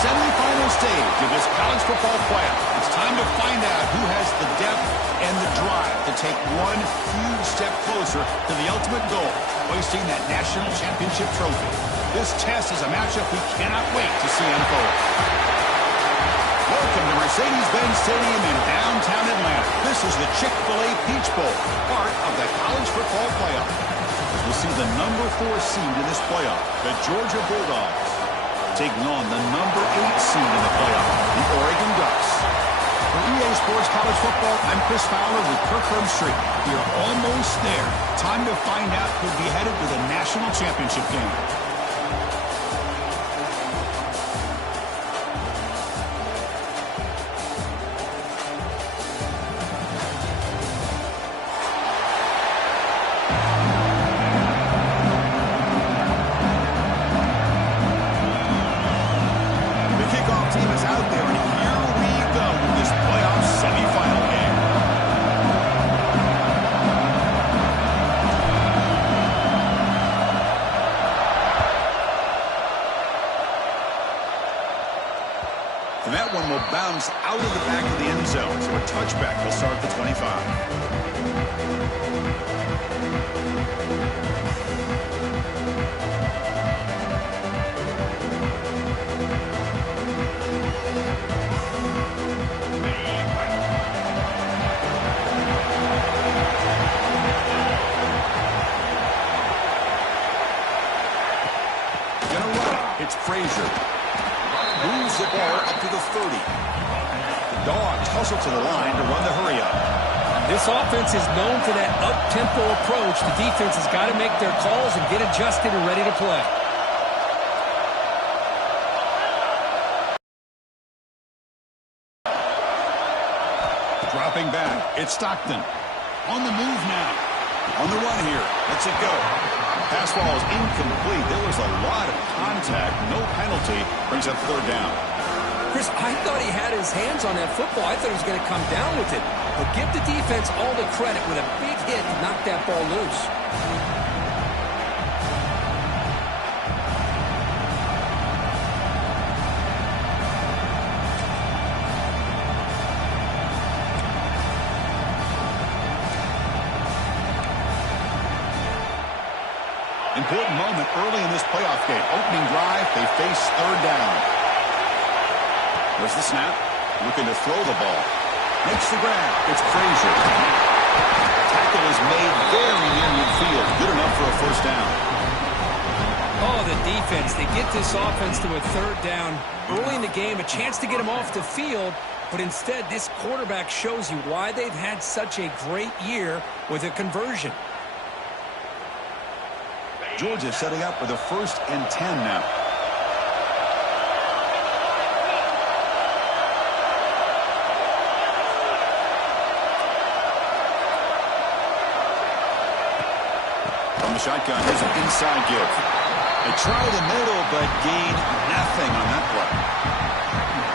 semifinal stage of this college football playoff. It's time to find out who has the depth and the drive to take one huge step closer to the ultimate goal, hoisting that national championship trophy. This test is a matchup we cannot wait to see unfold. Welcome to Mercedes-Benz Stadium in downtown Atlanta. This is the Chick-fil-A Peach Bowl, part of the college football playoff. As we'll see the number 4 seed in this playoff, the Georgia Bulldogs, taking on the number 8 seed in the playoff, the Oregon Ducks. For EA Sports College Football, I'm Chris Fowler with Kirk Herbstreit. We are almost there. Time to find out who'll be headed to the national championship game. And that one will bounce out of the back of the end zone, so a touchback will start at the 25. Gonna run. It's Frazier. Moves the ball up to the 30. The Dogs hustle to the line to run the hurry-up. This offense is known for that up-tempo approach. The defense has got to make their calls and get adjusted and ready to play. Dropping back, it's Stockton. On the move now. On the run here. Lets it go. Pass ball is incomplete. There was a lot of contact. No penalty. Brings up 3rd down. Chris, I thought he had his hands on that football. I thought he was going to come down with it. But give the defense all the credit with a big hit to knock that ball loose. Important moment early in this playoff game. Opening drive, they face 3rd down. There's the snap. Looking to throw the ball. Makes the grab. It's Frazier. Tackle is made very near midfield. Good enough for a 1st down. Oh, the defense. They get this offense to a 3rd down. Early in the game, a chance to get them off the field. But instead, this quarterback shows you why they've had such a great year with a conversion. Georgia setting up for the 1st and 10 now. From the shotgun, here's an inside give. They try the middle, but gain nothing on that play.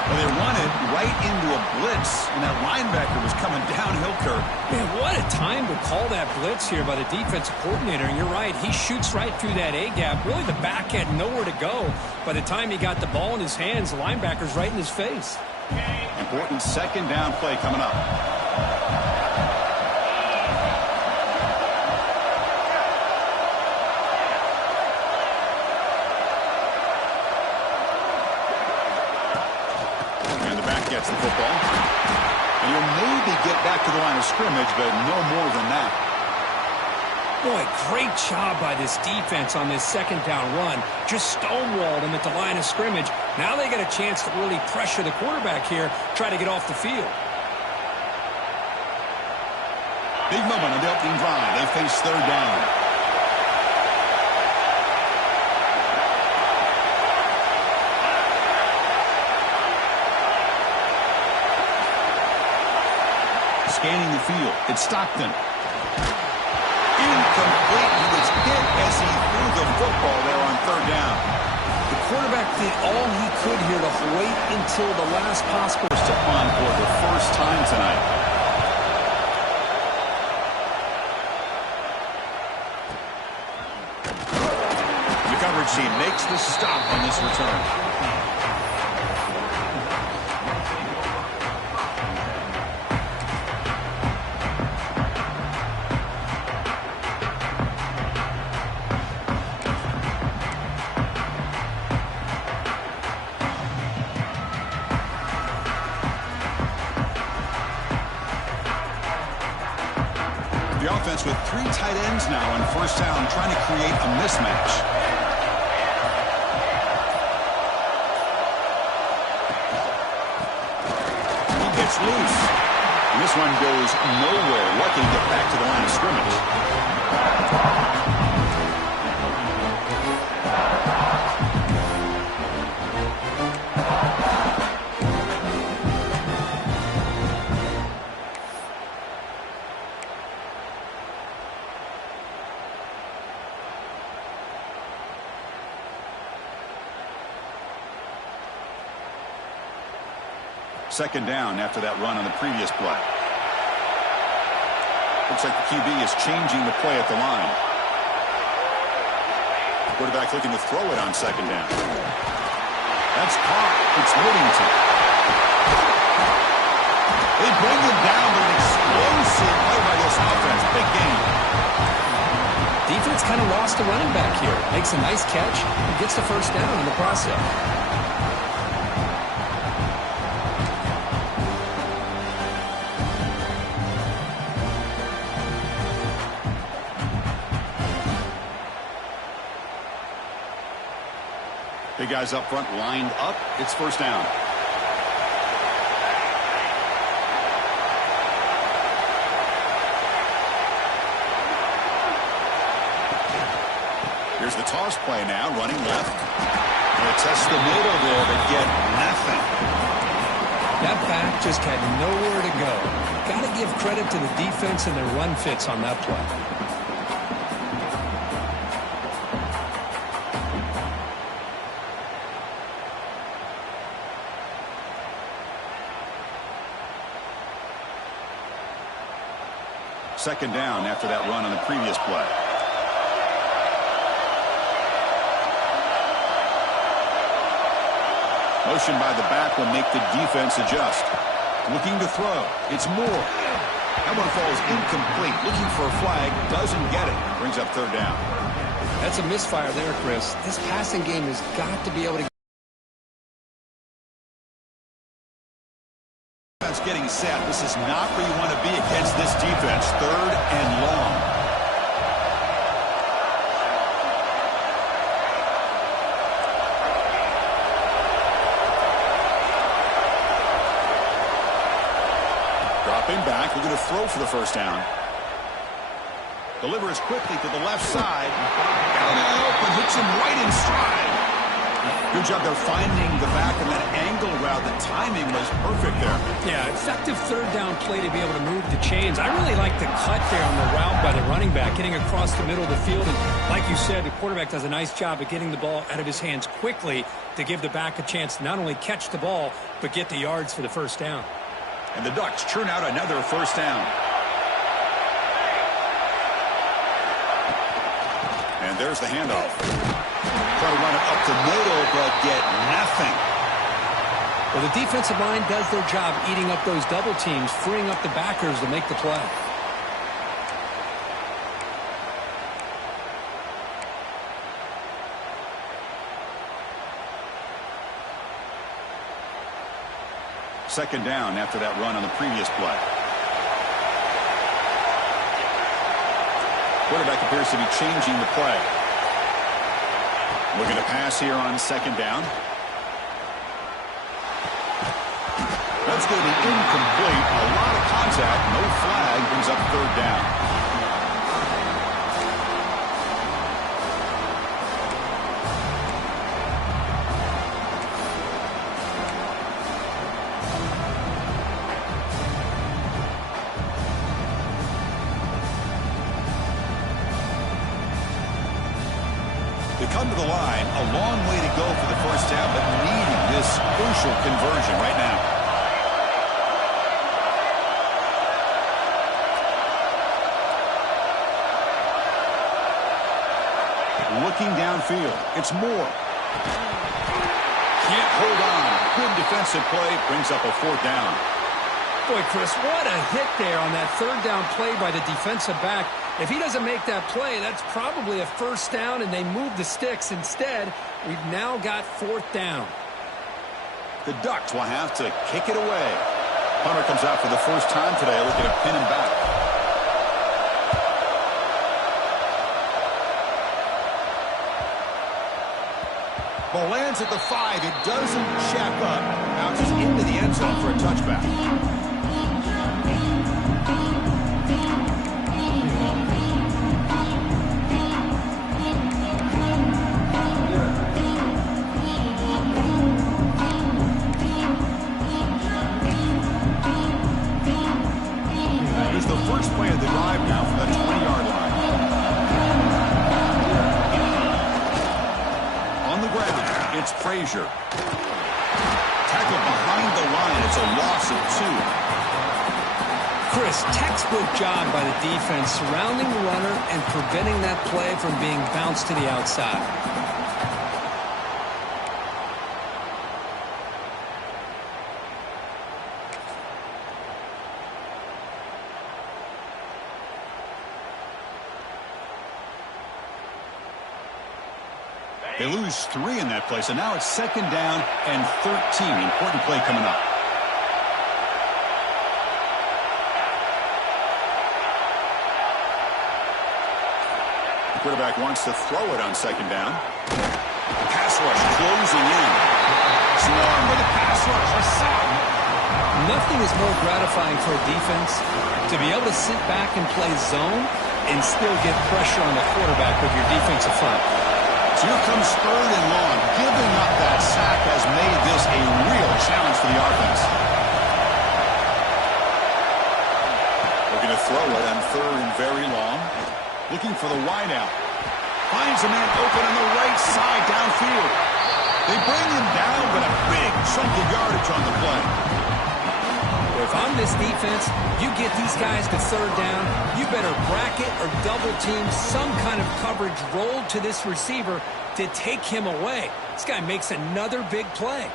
Well, they run it right into a blitz, and that linebacker was coming downhill, Kirk. Man, what a time to call that blitz here by the defensive coordinator. And you're right, he shoots right through that A-gap. Really, the back had nowhere to go. By the time he got the ball in his hands, the linebacker's right in his face. Important 2nd down play coming up. Gets the football. And he'll maybe get back to the line of scrimmage, but no more than that. Boy, great job by this defense on this 2nd down run. Just stonewalled him at the line of scrimmage. Now they get a chance to really pressure the quarterback here, try to get off the field. Big moment on the opening drive. They face 3rd down. Scanning the field. It's Stockton. Incomplete. He was hit as he threw the football there on 3rd down. The quarterback did all he could here to wait until the last possible to punt for the 1st time tonight. The coverage team makes the stop on this return. tight ends now on first down, trying to create a mismatch. He gets loose. And this one goes nowhere. Lucky to get back to the line of scrimmage. Second down after that run on the previous play. Looks like the QB is changing the play at the line. Quarterback looking to throw it on second down. That's caught. It's Whittington. They bring him down, but an explosive play by this offense. Big game. Defense kind of lost a running back here. Makes a nice catch and gets the first down in the process. Big guys up front lined up. It's first down. Here's the toss play now, running left. They test the middle there, but get nothing. That back just had nowhere to go. Got to give credit to the defense and their run fits on that play. Second down after that run on the previous play. Motion by the back will make the defense adjust. Looking to throw. It's Moore. That one falls incomplete. Looking for a flag. Doesn't get it. Brings up third down. That's a misfire there, Chris. This passing game has got to be able to. Getting set. This is not where you want to be against this defense. Third and long. Dropping back. We're going to throw for the first down. Delivers quickly to the left side. Got it open. Hits him right in stride. Good job there finding the back and that angle route. The timing was perfect there. Yeah, effective third down play to be able to move the chains. I really like the cut there on the route by the running back, getting across the middle of the field. And like you said, the quarterback does a nice job of getting the ball out of his hands quickly to give the back a chance to not only catch the ball, but get the yards for the first down. And the Ducks churn out another first down. And there's the handoff. Try to run it up the middle, but get nothing. Well, the defensive line does their job eating up those double teams, freeing up the backers to make the play. Second down after that run on the previous play. Quarterback appears to be changing the play. Looking to pass here on second down. That's going to be incomplete. A lot of contact. No flag. Brings up third down. They come to the line. A long way to go for the first down, but needing this crucial conversion right now. Looking downfield. It's Moore. Can't hold on. Good defensive play. Brings up a fourth down. Boy, Chris, what a hit there on that third down play by the defensive back. If he doesn't make that play, that's probably a first down, and they move the sticks. Instead, we've now got fourth down. The Ducks will have to kick it away. Punter comes out for the first time today, looking to pin him back. Ball lands at the 5. It doesn't check up. Bounces into the end zone for a touchback. Here's the first play of the drive now from the 20-yard line. On the ground, it's Frazier. Tackled behind the line. It's a loss of 2. Chris, textbook job by the defense surrounding the runner and preventing that play from being bounced to the outside. They lose 3 in that play, so now it's 2nd down and 13. Important play coming up. The quarterback wants to throw it on 2nd down. Pass rush closing in. Swarm with a pass rush. A sack. Nothing is more gratifying for a defense to be able to sit back and play zone and still get pressure on the quarterback with your defensive front. So here comes 3rd and long. Giving up that sack has made this a real challenge for the offense. Looking to throw it on 3rd and very long. Looking for the wideout. Finds a man open on the right side downfield. They bring him down, but a big chunk of yardage on the play. If I'm this defense, you get these guys to 3rd down, you better bracket or double team some kind of coverage rolled to this receiver to take him away. This guy makes another big play.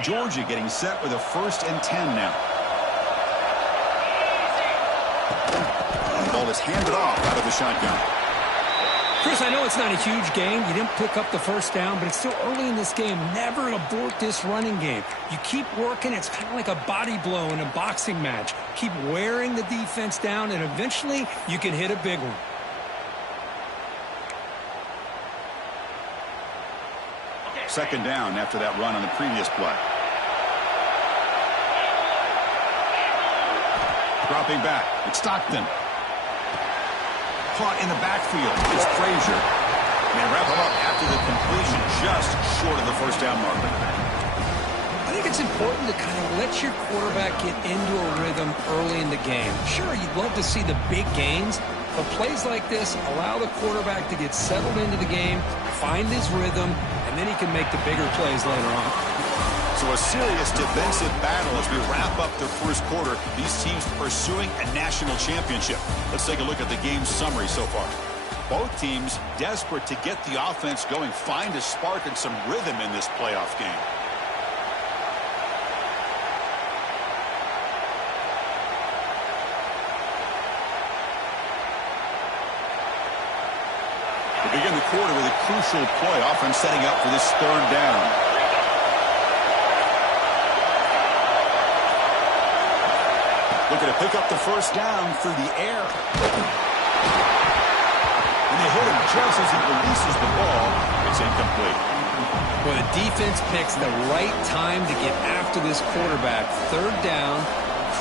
Georgia getting set with a 1st and 10 now. The ball is handed off out of the shotgun. Chris, I know it's not a huge game. You didn't pick up the 1st down, but it's still early in this game. Never abort this running game. You keep working. It's kind of like a body blow in a boxing match. Keep wearing the defense down, and eventually you can hit a big one. Second down after that run on the previous play. Dropping back. It's Stockton. Caught in the backfield. It's Frazier. They wrap him up after the completion, just short of the 1st down marker. I think it's important to kind of let your quarterback get into a rhythm early in the game. Sure, you'd love to see the big gains, but plays like this allow the quarterback to get settled into the game, find his rhythm, and then he can make the bigger plays later on. So a serious defensive battle as we wrap up the 1st quarter. These teams pursuing a national championship. Let's take a look at the game summary so far. Both teams desperate to get the offense going, find a spark and some rhythm in this playoff game. We begin the quarter with a crucial play, offense setting up for this 3rd down. Looking to pick up the 1st down through the air. And they hit him just as he releases the ball. It's incomplete. Well, the defense picks the right time to get after this quarterback. 3rd down,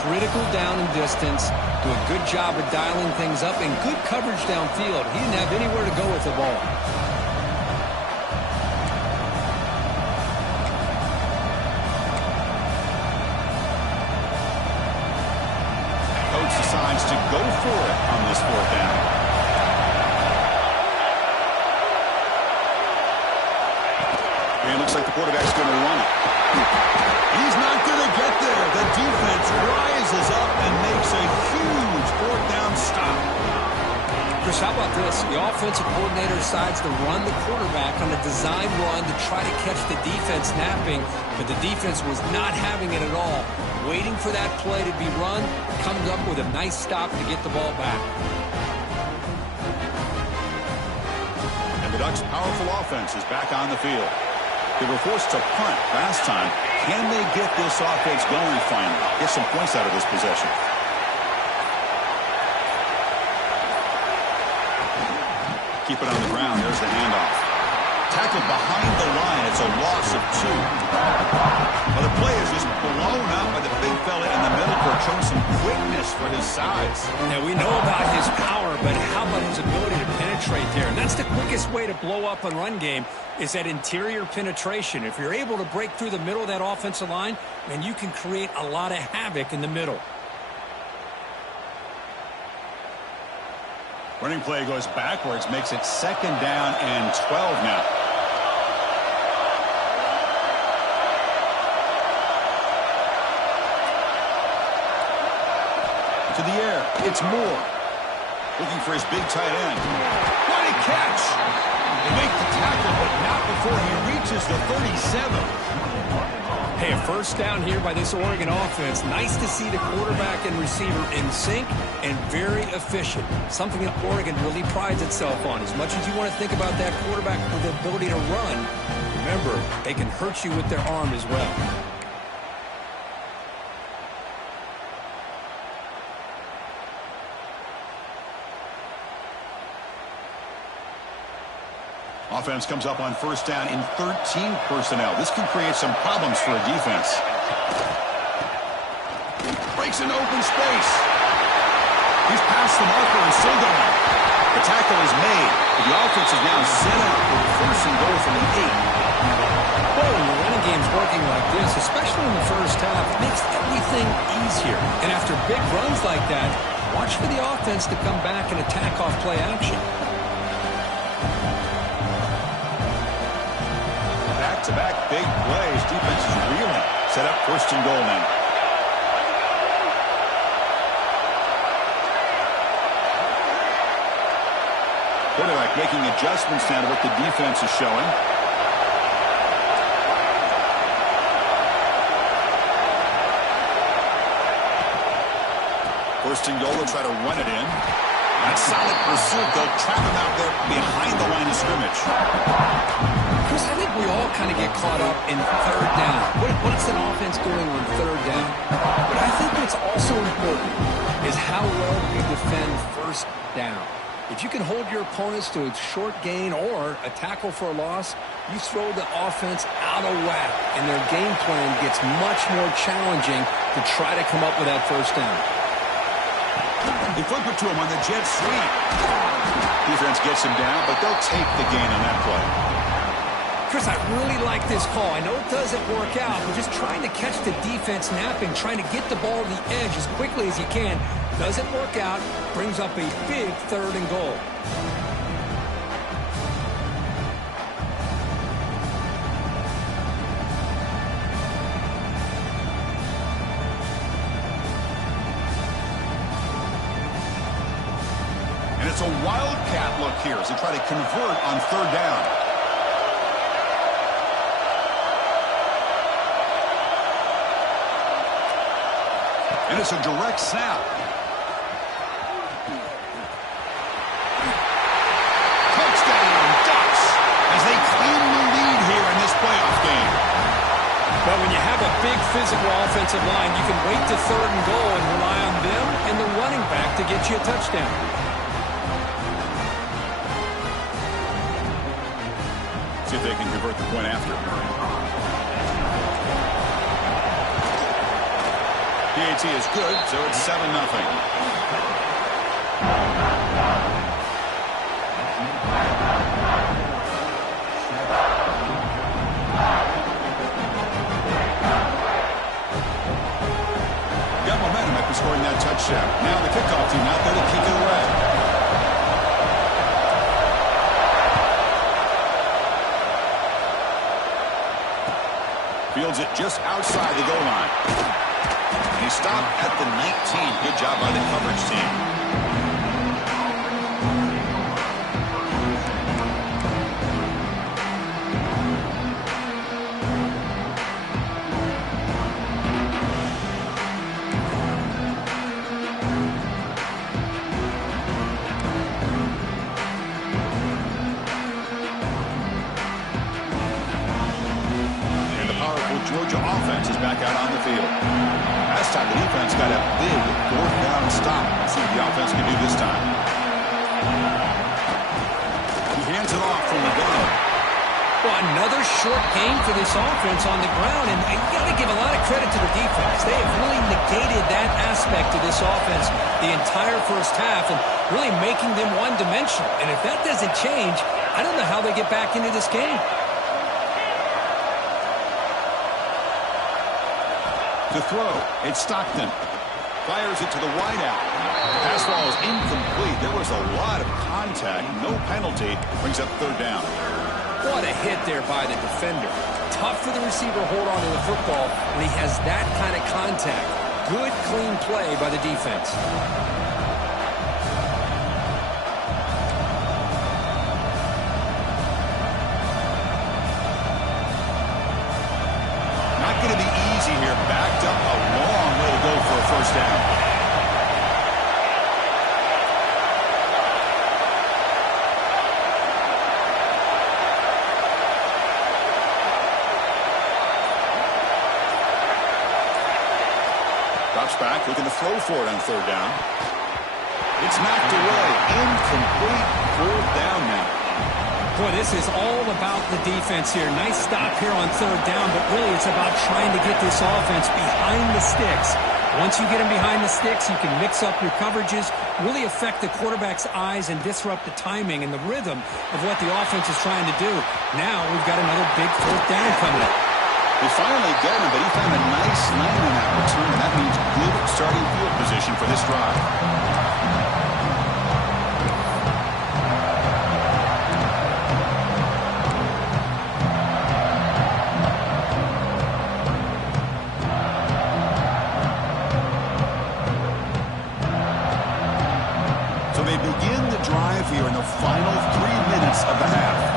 critical down and distance. Do a good job of dialing things up and good coverage downfield. He didn't have anywhere to go with the ball. Decides to go for it on this 4th down. And it looks like the quarterback's going to run it. He's not going to get there. The defense rises up and makes a huge 4th down stop. Chris, how about this? The offensive coordinator decides to run the quarterback on a design run to try to catch the defense napping, but the defense was not having it at all. Waiting for that play to be run, comes up with a nice stop to get the ball back. And the Ducks' powerful offense is back on the field. They were forced to punt last time. Can they get this offense going finally? Get some points out of this possession. Keep it on the ground. There's the handoff. Tackled behind the line. It's a loss of 2. Well, the play is just blown up by the big fella in the middle for showing some quickness for his size. Now, we know about his power, but how about his ability to penetrate there? And that's the quickest way to blow up a run game is that interior penetration. If you're able to break through the middle of that offensive line, then you can create a lot of havoc in the middle. Running play goes backwards, makes it 2nd down and 12 now. To the air, it's Moore. Looking for his big tight end. What a catch! They make the tackle, but not before he reaches the 37. Hey, a first down here by this Oregon offense. Nice to see the quarterback and receiver in sync and very efficient. Something that Oregon really prides itself on. As much as you want to think about that quarterback with the ability to run, remember, they can hurt you with their arm as well. Offense comes up on first down in 13 personnel. This can create some problems for a defense. Breaks an open space. He's past the marker and still going. The tackle is made. But the offense is now set up for first and goal from the 8. Well, when the running game's working like this, especially in the first half, it makes everything easier. And after big runs like that, watch for the offense to come back and attack off play action. Back-to-back big plays. Defense is reeling. Set up first and goal now. Quarterback making adjustments now to what the defense is showing. First and goal, they'll try to run it in. That solid pursuit. They'll trap him out there behind the line of scrimmage. Chris, I think we all kind of get caught up in third down. What's an offense doing on third down? But I think what's also important is how well you defend first down. If you can hold your opponents to a short gain or a tackle for a loss, you throw the offense out of whack, and their game plan gets much more challenging to try to come up with that first down. They flip it to him on the jet sweep. Defense gets him down, but they'll take the gain on that play. Chris, I really like this call. I know it doesn't work out, but just trying to catch the defense napping, trying to get the ball to the edge as quickly as you can. Doesn't work out, brings up a big third and goal. And it's a wildcat look here as they try to convert on third down. And it's a direct snap. Touchdown, Ducks, as they claim the lead here in this playoff game. But when you have a big physical offensive line, you can wait to third and goal and rely on them and the running back to get you a touchdown. See if they can convert the point after. PAT is good, so it's 7-0. Got momentum after scoring that touchdown. Now the kickoff team out there to kick it away. Fields it just outside the goal line. And he stopped at the 19. Good job by the coverage team. short stop. Let's see what the offense can do this time. He hands it off from the gun. Well, another short gain for this offense on the ground, and you got to give a lot of credit to the defense. They have really negated that aspect of this offense the entire first half and really making them one-dimensional. And if that doesn't change, I don't know how they get back into this game. To throw, it's Stockton. Fires it to the wideout. Pass ball is incomplete. There was a lot of contact. No penalty. Brings up third down. What a hit there by the defender. Tough for the receiver to hold on to the football when he has that kind of contact. Good, clean play by the defense. Not going to be easy here. Backed up a long way to go for a first down. Back, looking to throw for it on third down. It's knocked away. Incomplete. Fourth down now. Boy, this is all about the defense here. Nice stop here on third down, but really it's about trying to get this offense behind the sticks. Once you get them behind the sticks, you can mix up your coverages, really affect the quarterback's eyes and disrupt the timing and the rhythm of what the offense is trying to do. Now we've got another big fourth down coming up. They finally get him, but he found a nice lane in that return, and that means good starting field position for this drive. So they begin the drive here in the final 3 minutes of the half.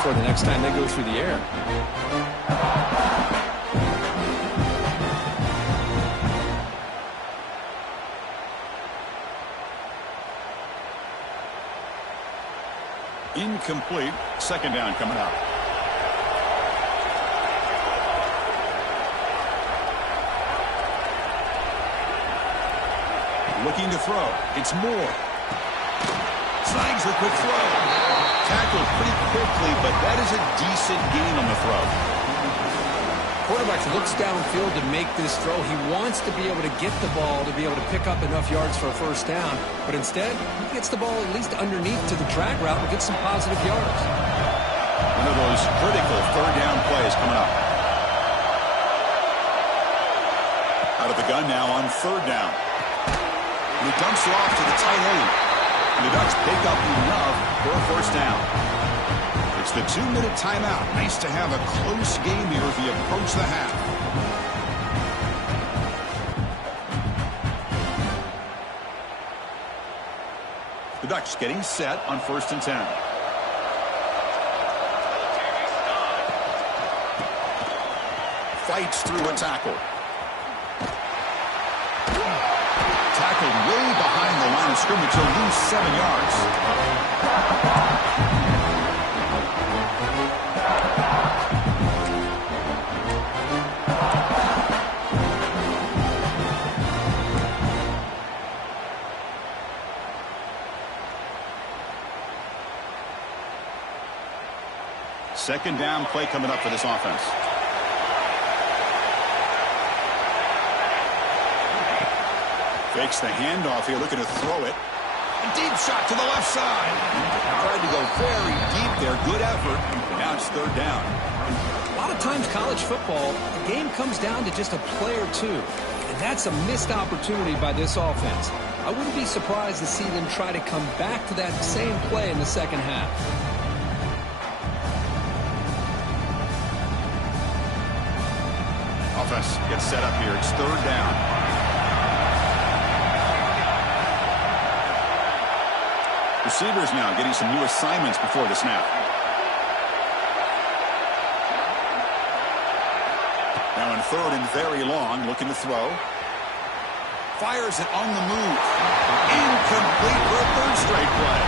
For the next time they go through the air. Incomplete. Second down coming up. Looking to throw. It's Moore. Snags a quick throw. Tackled pretty quickly, but that is a decent gain on the throw. Quarterback looks downfield to make this throw. He wants to be able to get the ball to be able to pick up enough yards for a first down, but instead he gets the ball at least underneath to the drag route and gets some positive yards. One of those critical third down plays coming up. Out of the gun now on third down. And he dumps it off to the tight end. And the Ducks pick up enough for a first down. It's the 2-minute timeout. Nice to have a close game here as we approach the half. The Ducks getting set on 1st and 10. Fights through a tackle. Tackled way behind the line of scrimmage. He'll lose 7 yards. Second down play coming up for this offense. Fakes the handoff here, looking to throw it. A deep shot to the left side. Tried to go very deep there. Good effort. Now it's third down. A lot of times college football, the game comes down to just a play or two. And that's a missed opportunity by this offense. I wouldn't be surprised to see them try to come back to that same play in the second half. Offense gets set up here. It's third down. Receivers now getting some new assignments before the snap. Now in third and very long, looking to throw. Fires it on the move. Incomplete for a third straight play.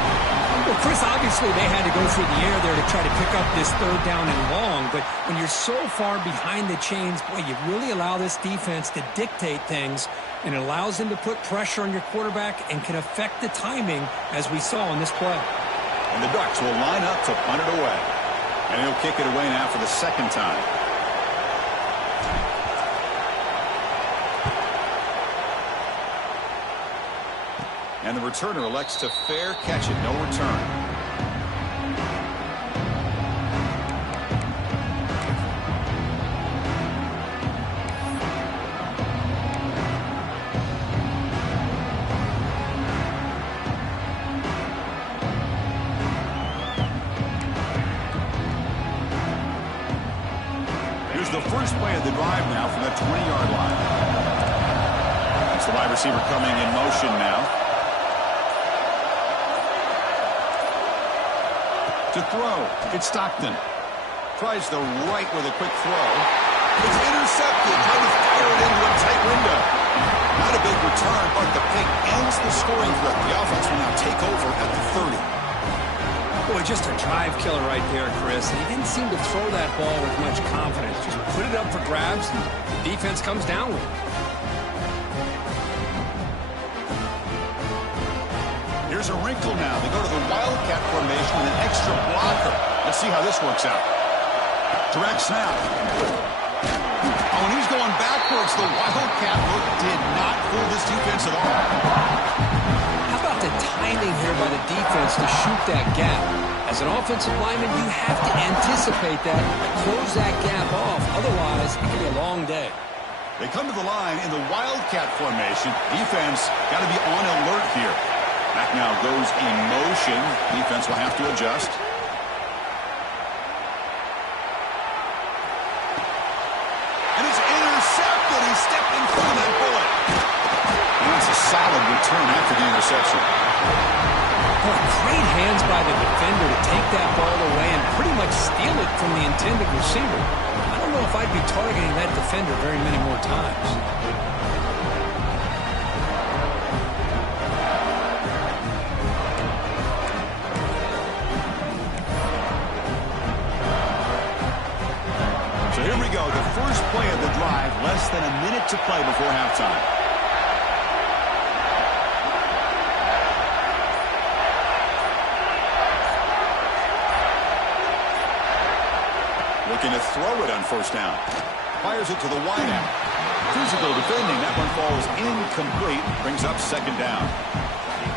Well, Chris, obviously they had to go through the air there to try to pick up this third down and long, but when you're so far behind the chains, boy, you really allow this defense to dictate things, and it allows them to put pressure on your quarterback and can affect the timing, as we saw in this play. And the Ducks will line up to punt it away. And he'll kick it away now for the second time. And the returner elects to fair catch it. No return. Here's the first play of the drive now from the 20-yard line. It's the wide receiver coming in motion now. To throw, it's Stockton. Tries the right with a quick throw. It's intercepted. Trying to fire it into a tight window. Not a big return, but the pick ends the scoring threat. The offense will now take over at the 30. Boy, just a drive killer right there, Chris. And he didn't seem to throw that ball with much confidence. Just put it up for grabs, and the defense comes down with it. Here's a wrinkle now. They go to the Wildcat formation with an extra blocker. Let's see how this works out. Direct snap. Oh, and he's going backwards. The Wildcat look did not fool this defense at all. How about the timing here by the defense to shoot that gap? As an offensive lineman, you have to anticipate that, close that gap off. Otherwise, it could be a long day. They come to the line in the Wildcat formation. Defense got to be on alert here. Back now goes in motion. Defense will have to adjust. And it's intercepted. He stepped in front of that bullet. And that's a solid return after the interception. Boy, great hands by the defender to take that ball away and pretty much steal it from the intended receiver. I don't know if I'd be targeting that defender very many more times. Here we go, the first play of the drive, less than a minute to play before halftime. Looking to throw it on first down. Fires it to the wideout. Physical defending, that one falls incomplete, brings up second down.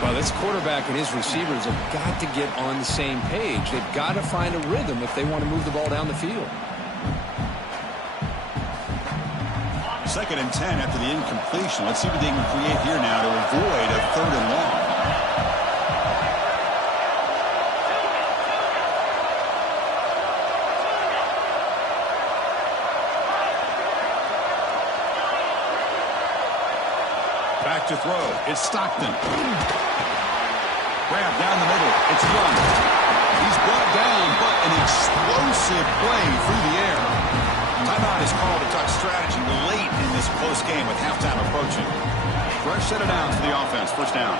Well, this quarterback and his receivers have got to get on the same page. They've got to find a rhythm if they want to move the ball down the field. Second and 10 after the incompletion. Let's see what they can create here now to avoid a third and long. Back to throw. It's Stockton. Grab down the middle. It's Young. He's brought down, but an explosive play through the air. Timeout is called a Duck strategy late in this close game with halftime approaching. Fresh set of downs for the offense. First down.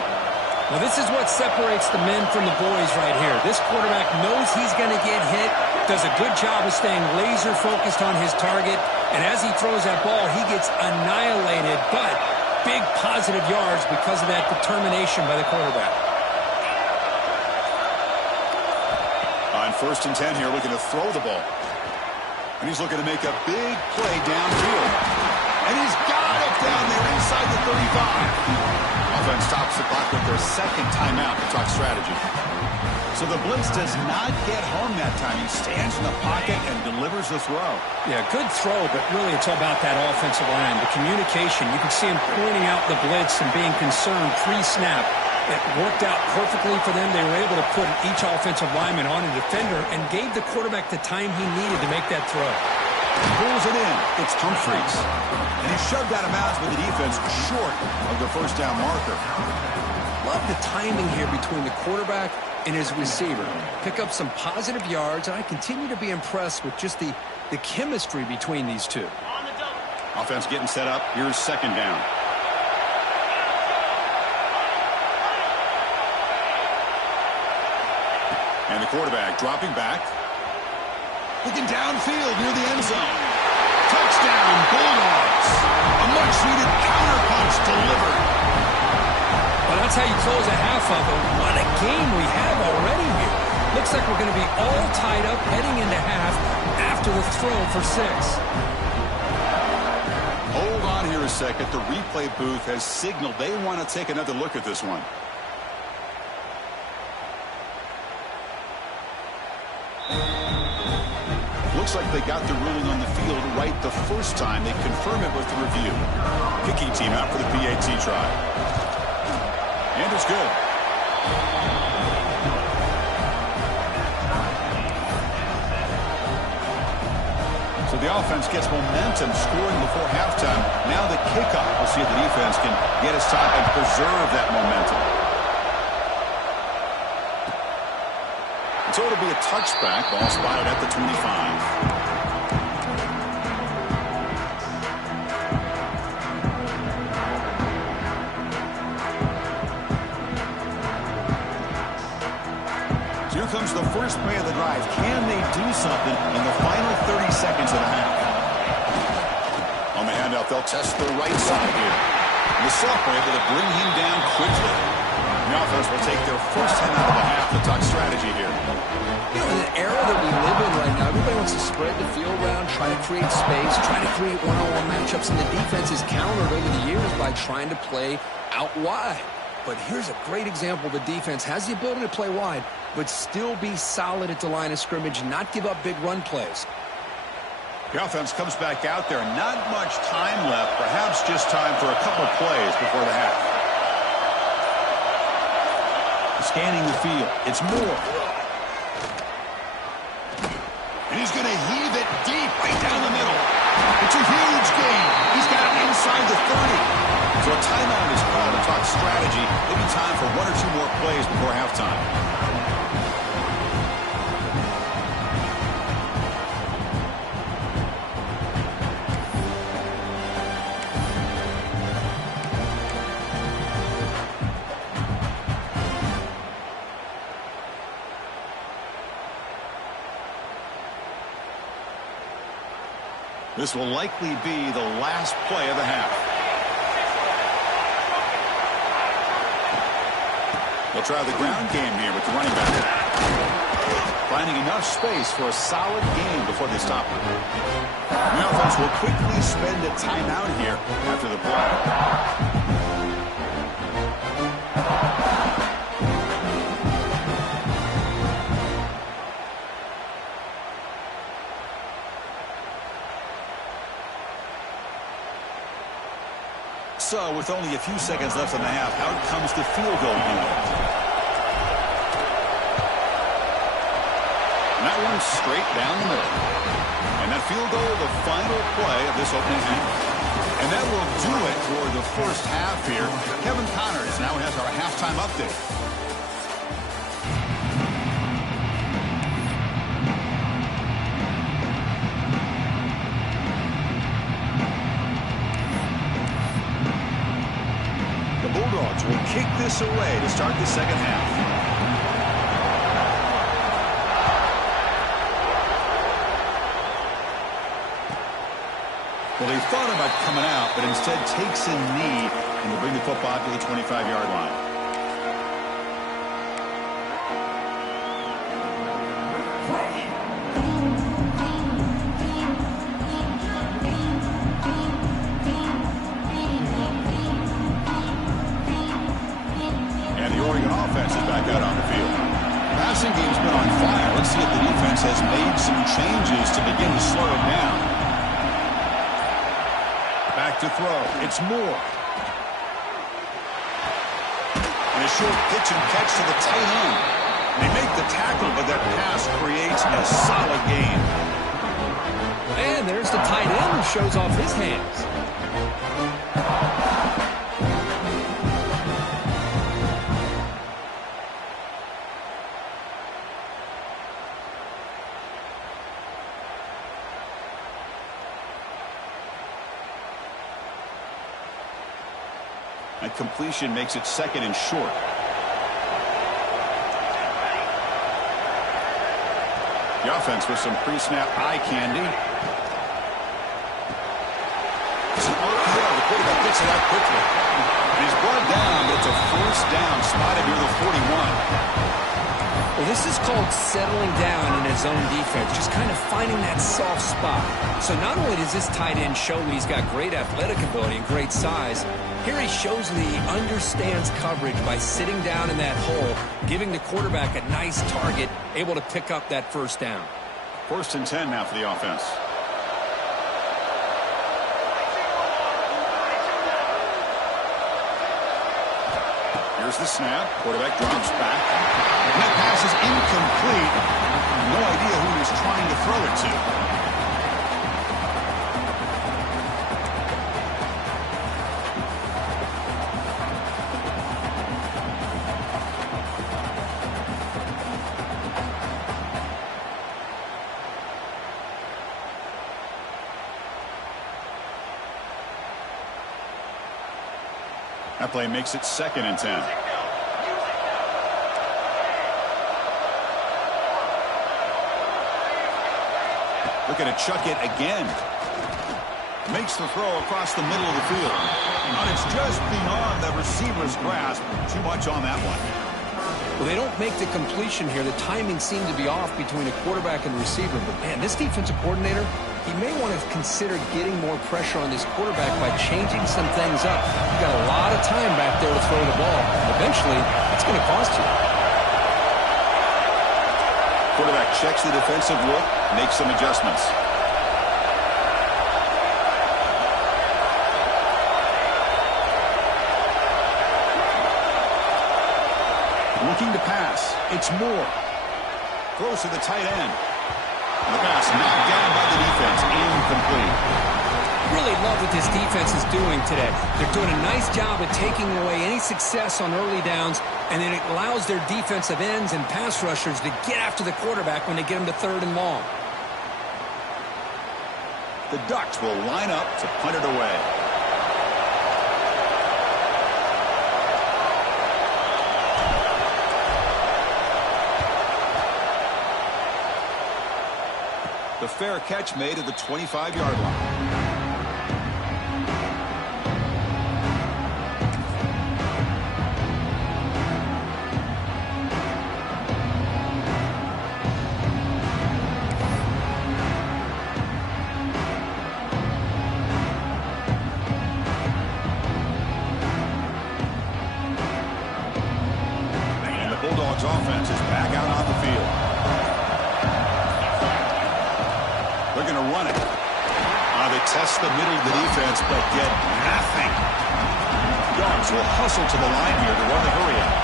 Well, this is what separates the men from the boys right here. This quarterback knows he's going to get hit, does a good job of staying laser focused on his target, and as he throws that ball, he gets annihilated, but big positive yards because of that determination by the quarterback. On first and 10 here, looking to throw the ball. And he's looking to make a big play downfield. And he's got it down there inside the 35. Offense stops the clock with their second timeout to talk strategy. So the blitz does not get home that time. He stands in the pocket and delivers the throw. Yeah, good throw, but really it's all about that offensive line. The communication, you can see him pointing out the blitz and being concerned pre-snap. It worked out perfectly for them. They were able to put each offensive lineman on a defender and gave the quarterback the time he needed to make that throw. Pulls it in. It's Humphreys. And he shoved out of bounds with the defense short of the first down marker. Love the timing here between the quarterback and his receiver. Pick up some positive yards, and I continue to be impressed with just the chemistry between these two. Offense getting set up. Here's second down. And the quarterback dropping back. Looking downfield near the end zone. Touchdown, Bulldogs. A much-needed counterpunch delivered. Well, that's how you close a half of it. What a game we have already here. Looks like we're going to be all tied up heading into half after the throw for 6. Hold on here a second. The replay booth has signaled they want to take another look at this one. Looks like they got the ruling on the field right the first time. They confirm it with the review. Kicking team out for the PAT try. And it's good. So the offense gets momentum, scoring before halftime. Now the kickoff. We'll see if the defense can get a stop and preserve that momentum. So it'll be a touchback. Ball spotted at the 25. So here comes the first play of the drive. Can they do something in the final 30 seconds of the half? On the handout, they'll test the right side here. And the sophomore able to bring him down quickly. The offense will take their first 10 out of the half to talk strategy here. You know, in the era that we live in right now, everybody wants to spread the field around, try to create space, try to create one-on-one matchups, and the defense is countered over the years by trying to play out wide. But here's a great example. The defense has the ability to play wide, but still be solid at the line of scrimmage, not give up big run plays. The offense comes back out there. Not much time left, perhaps just time for a couple plays before the half. Scanning the field. It's Moore. And he's going to heave it deep right down the middle. It's a huge gain. He's got it inside the 30. So a timeout is called to talk strategy. Maybe time for 1 or 2 more plays before halftime. This will likely be the last play of the half. They'll try the ground game here with the running back. Finding enough space for a solid game before they stop it. The offense will quickly spend a timeout here after the play. So, with only a few seconds left in the half, out comes the field goal unit. And that one's straight down the middle. And that field goal, the final play of this opening half. And that will do it for the first half here. Kevin Connors now has our halftime update. Bulldogs will kick this away to start the second half. Well, he thought about coming out, but instead takes a knee and will bring the football to the 25-yard line. Game's been on fire. Let's see if the defense has made some changes to begin to slow it down. Back to throw. It's Moore. And a short pitch and catch to the tight end. They make the tackle, but that pass creates a solid gain. And there's the tight end who shows off his hands. And completion makes it second and short. The offense with some pre-snap eye candy. It's an RPO. The quarterback gets it out quickly. And he's brought down. It's a first down spotted near the 41. Well, this is called settling down in his own defense, just kind of finding that soft spot. So not only does this tight end show that he's got great athletic ability and great size, here he shows that he understands coverage by sitting down in that hole, giving the quarterback a nice target, able to pick up that first down. 1st and 10 now for the offense. Here's the snap. Quarterback drops back. And that pass is incomplete. No idea who he was trying to throw it to. That play makes it 2nd and 10. Looking to chuck it again. Makes the throw across the middle of the field. And it's just beyond the receiver's grasp. Too much on that one. Well, they don't make the completion here. The timing seemed to be off between a quarterback and receiver. But, man, this defensive coordinator, he may want to consider getting more pressure on this quarterback by changing some things up. You've got a lot of time back there to throw the ball. And eventually, it's going to cost you. Quarterback checks the defensive look, makes some adjustments. Looking to pass. It's Moore. Throws to the tight end. And the pass knocked down by the defense. Incomplete. Really love what this defense is doing today. They're doing a nice job of taking away any success on early downs, and then it allows their defensive ends and pass rushers to get after the quarterback when they get him to 3rd and long. The Ducks will line up to punt it away. The fair catch made at the 25-yard line. And the Bulldogs offense is back out on the field. They're going to run it. They test the middle of the defense, but get nothing. Dogs will hustle to the line here to run the hurry up.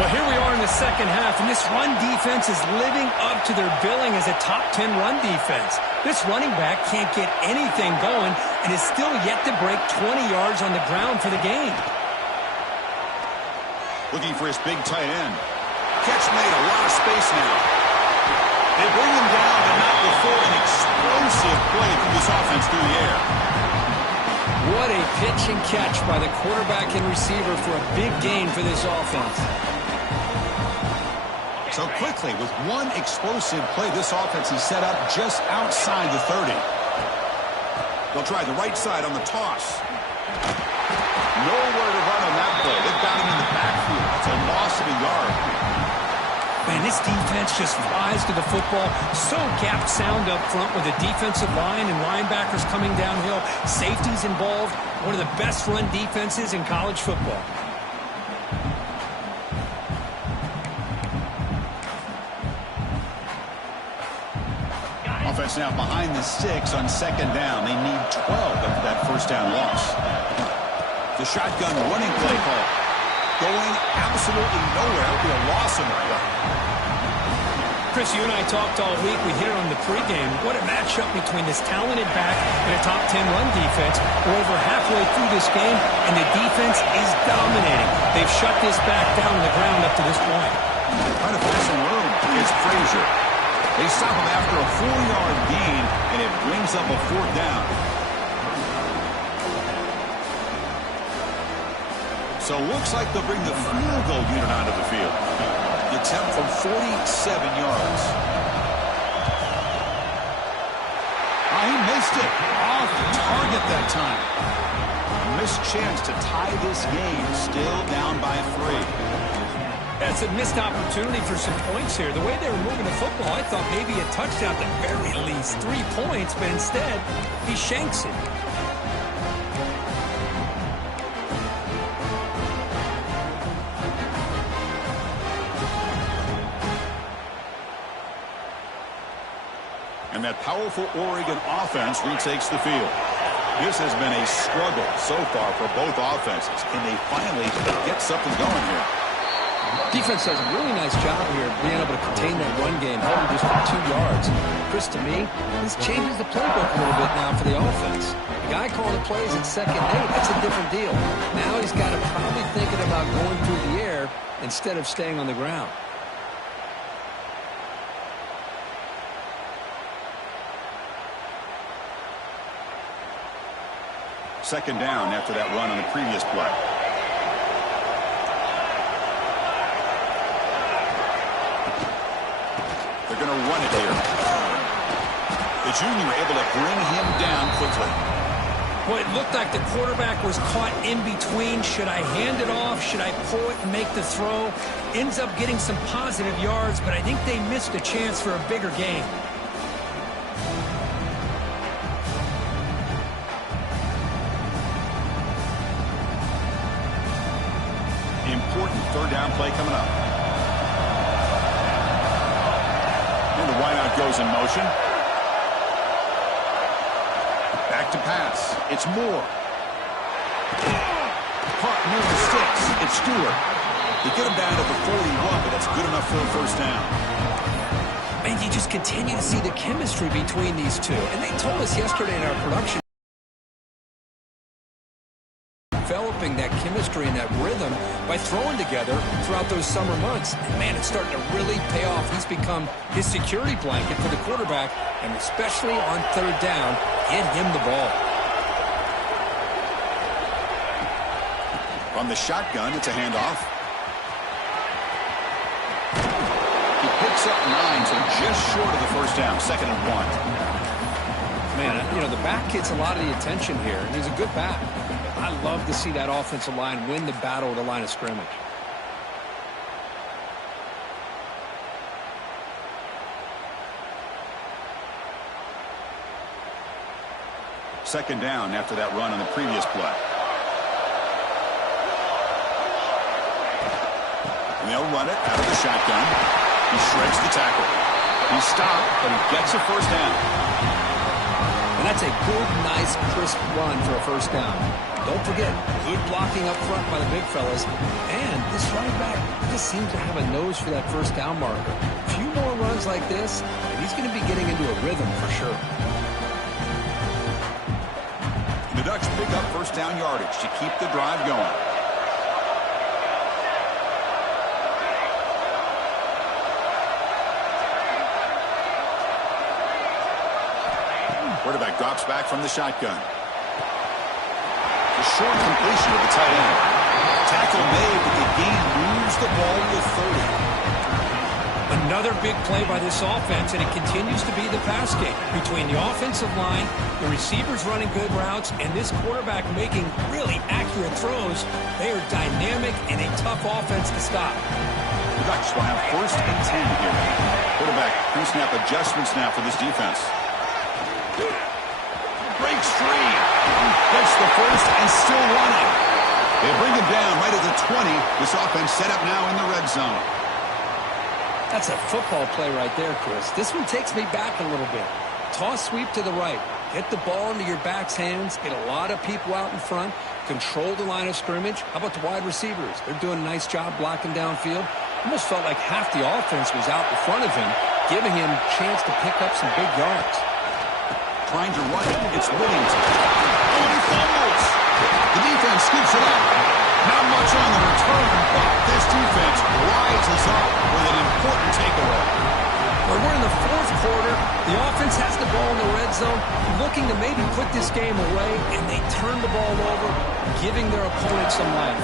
Well, here we are in the second half, and this run defense is living up to their billing as a top 10 run defense. This running back can't get anything going and is still yet to break 20 yards on the ground for the game. Looking for his big tight end. Catch made, a lot of space now. They bring him down, but not before an explosive play from this offense through the air. What a pitch and catch by the quarterback and receiver for a big gain for this offense. So quickly, with one explosive play, this offense is set up just outside the 30. They'll try the right side on the toss. Nowhere to run on that play. They've got him in the backfield. It's a loss of a yard. Man, this defense just flies to the football. So gap sound up front with the defensive line and linebackers coming downhill. Safeties involved. One of the best run defenses in college football. Offense now behind the 6 on 2nd down. They need 12 after that first down loss. The shotgun running play call. Going absolutely nowhere. It'll be a loss of a play. Chris, you and I talked all week. We hit it on the pregame. What a matchup between this talented back and a top 10 run defense. We're over halfway through this game, and the defense is dominating. They've shut this back down on the ground up to this point. Trying to find some room is Frazier. They stop him after a 4-yard gain, and it brings up a 4th down. So it looks like they'll bring the field goal unit onto the field. The attempt from 47 yards. missed it. Off target that time. A missed chance to tie this game. Still down by 3. That's a missed opportunity for some points here. The way they were moving the football, I thought maybe a touchdown at the very least. 3 points, but instead, he shanks it. And that powerful Oregon offense retakes the field. This has been a struggle so far for both offenses. Can they finally get something going here? Defense does a really nice job here being able to contain that run game, holding just for 2 yards. Chris, to me, this changes the playbook a little bit now for the offense. The guy calling the plays at 2nd and 8, that's a different deal. Now he's got to probably thinking about going through the air instead of staying on the ground. Second down after that run on the previous play. They're going to run it here. The junior able to bring him down quickly. Well, it looked like the quarterback was caught in between. Should I hand it off? Should I pull it and make the throw? Ends up getting some positive yards, but I think they missed a chance for a bigger gain. Important 3rd down play coming up. And the wideout goes in motion. Back to pass. It's Moore. Caught near the sticks. It's Stewart. They get him down to the 41, but that's good enough for a 1st down. And you just continue to see the chemistry between these two. And they told us yesterday in our production, developing that chemistry and that rhythm by throwing together throughout those summer months. And man, it's starting to really pay off. He's become his security blanket for the quarterback, and especially on 3rd down, get him the ball. From the shotgun, it's a handoff. He picks up 9, so just short of the 1st down, 2nd and 1. Man, you know, the back gets a lot of the attention here, and he's a good back. I love to see that offensive line win the battle at the line of scrimmage. Second down after that run on the previous play. And they'll run it out of the shotgun. He shreds the tackle. He's stopped, but he gets a 1st down. And that's a good, nice, crisp run for a 1st down. Don't forget, good blocking up front by the big fellas. And this running back just seems to have a nose for that 1st down marker. A few more runs like this, and he's going to be getting into a rhythm for sure. The Ducks pick up 1st down yardage to keep the drive going. Quarterback drops back from the shotgun. A short completion of the tight end. Tackle made, but the gain moves the ball to 30. Another big play by this offense, and it continues to be the pass game. Between the offensive line, the receivers running good routes, and this quarterback making really accurate throws, they are dynamic and a tough offense to stop. The Ducks will have 1st and 10 here. Quarterback pre-snap adjustments now for this defense. Breaks free. Gets the 1st and still running. They bring him down right at the 20. This offense set up now in the red zone. That's a football play right there, Chris. This one takes me back a little bit. Toss sweep to the right. Get the ball into your back's hands. Get a lot of people out in front. Control the line of scrimmage. How about the wide receivers? They're doing a nice job blocking downfield. Almost felt like half the offense was out in front of him, giving him a chance to pick up some big yards. Trying to run it. It's Whittington. Oh, he fumbles. The defense scoops it up. Not much on the return, but this defense rises up with an important takeaway. Well, we're in the 4th quarter. The offense has the ball in the red zone, looking to maybe put this game away, and they turn the ball over, giving their opponent some life.